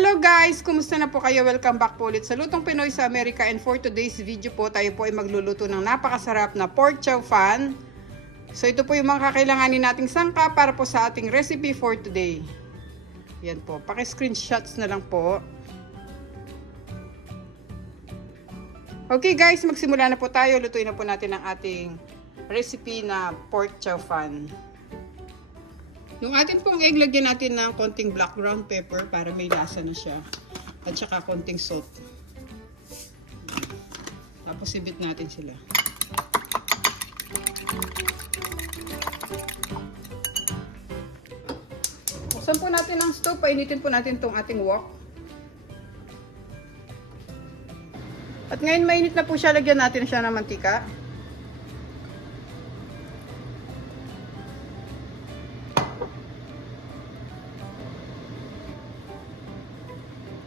Hello guys! Kumusta na po kayo? Welcome back po ulit sa Lutong Pinoy sa Amerika, and for today's video po, tayo po ay magluluto ng napakasarap na pork chow fan. So ito po yung mga kakailanganin nating sangka para po sa ating recipe for today. Yan po, paki-screenshots na lang po. Okay guys, magsimula na po tayo. Lutuin na po natin ang ating recipe na pork chow fan. Yung atin pong egg, lagyan natin ng konting black ground pepper para may lasa na siya. At saka konting salt. Tapos ibit natin sila. Buksan po natin ang stove. Painitin po natin itong ating wok. At ngayon mainit na po siya. Lagyan natin siya ng mantika.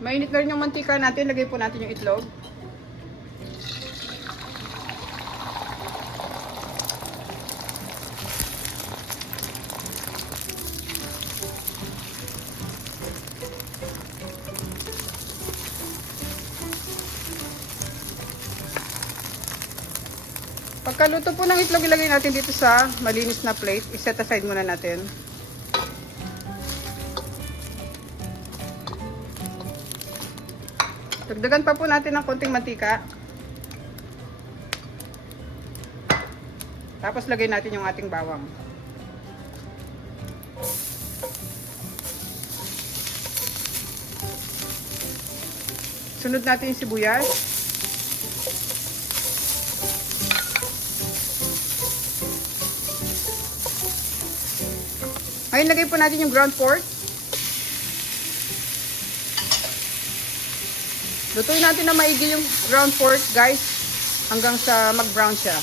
Mainit na rin yung mantika natin. Lagay po natin yung itlog. Pagkaluto po ng itlog, ilagay natin dito sa malinis na plate. I-set aside muna natin. Dagdagan pa po natin ng konting mantika. Tapos lagay natin yung ating bawang. Sunod natin yung sibuyas. Ngayon lagay po natin yung ground pork. Lutuin natin na maigi yung ground pork, guys, hanggang sa mag-brown siya.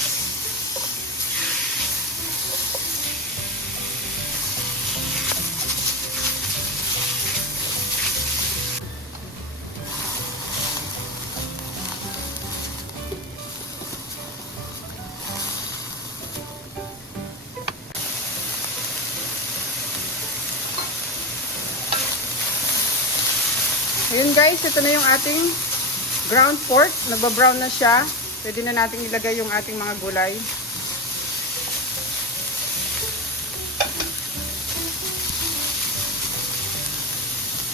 Ayun guys, ito na yung ating ground pork. Nagba-brown na siya. Pwede na natin ilagay yung ating mga gulay.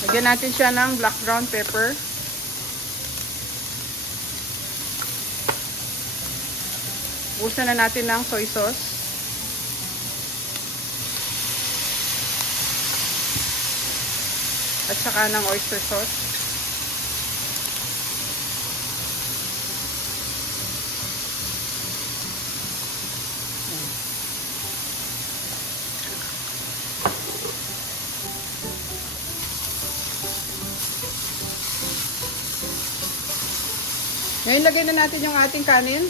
Lagyan natin siya ng black ground pepper. Buhusan na natin ng soy sauce. At saka ng oyster sauce. Ngayon, lagay na natin yung ating kanin.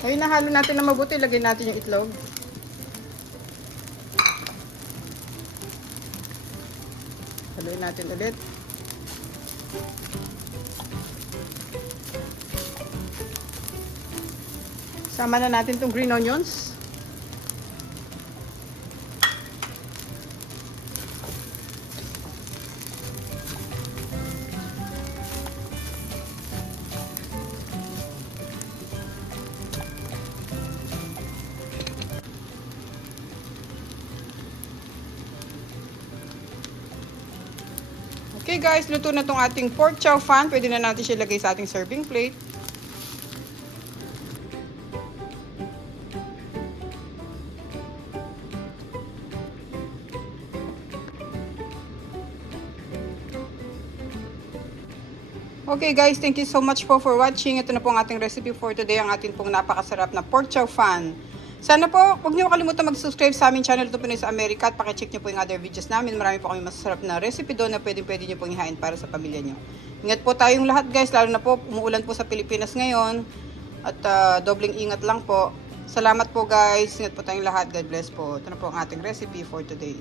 Ngayon, nahalo natin na mabuti. Lagyan natin yung itlog. Haluin natin ulit. Sama na natin itong green onions. Okay guys, luto na tong ating pork chow fan. Pwede na natin siya ilagay sa ating serving plate. Okay guys, thank you so much po for watching. Ito na po ang ating recipe for today. Ang ating pong napakasarap na pork chow fan. Sana po, huwag niyo kalimutan mag-subscribe sa aming channel, Lutong Pinoy sa Amerika, at pakicheck niyo po yung other videos namin. Marami po kami masasarap na recipe doon na pwede niyo pong ihain para sa pamilya niyo. Ingat po tayong lahat guys, lalo na po umuulan po sa Pilipinas ngayon. At dobleng ingat lang po. Salamat po guys, ingat po tayong lahat. God bless po. Ito na po ang ating recipe for today.